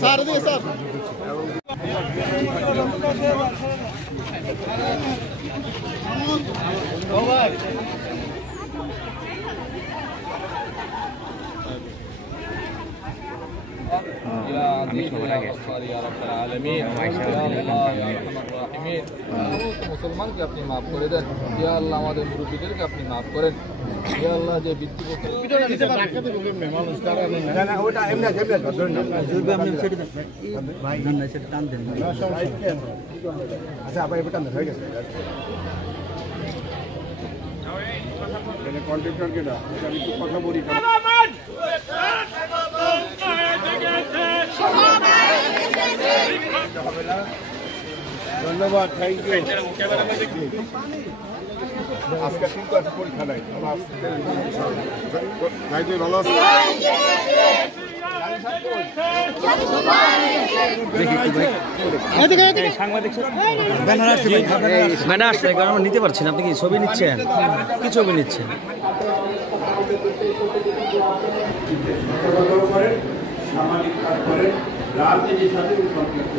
sir দিয়ে sir মুসলমানকে আপনি মাফ করে দেন ইয়া আল্লাহ আমাদের মুরব্বীদেরকে আপনি মাফ করেন ইয়া আল্লাহ যে বৃত্তি কথা বলি ধন্যবাদ থ্যাংক ইউ আজকে কিন্তু একটা পরীক্ষা নাই ভাই তুই ভালো আছিস নিতে পারছেন আপনি কি ছবি নিচ্ছেন কি ছবি নিচ্ছেন সামাজিক কাজ করে রাজনীতির সাথে সম্পৃক্ত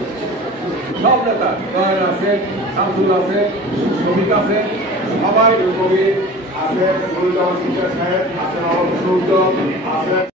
সব নেতা জয়ের আছে শামসুল আছে শফিক আছে সবাই কবি আছে নুরুজ্জামান শিক্ষা সাহেব আছে সূর্য আছে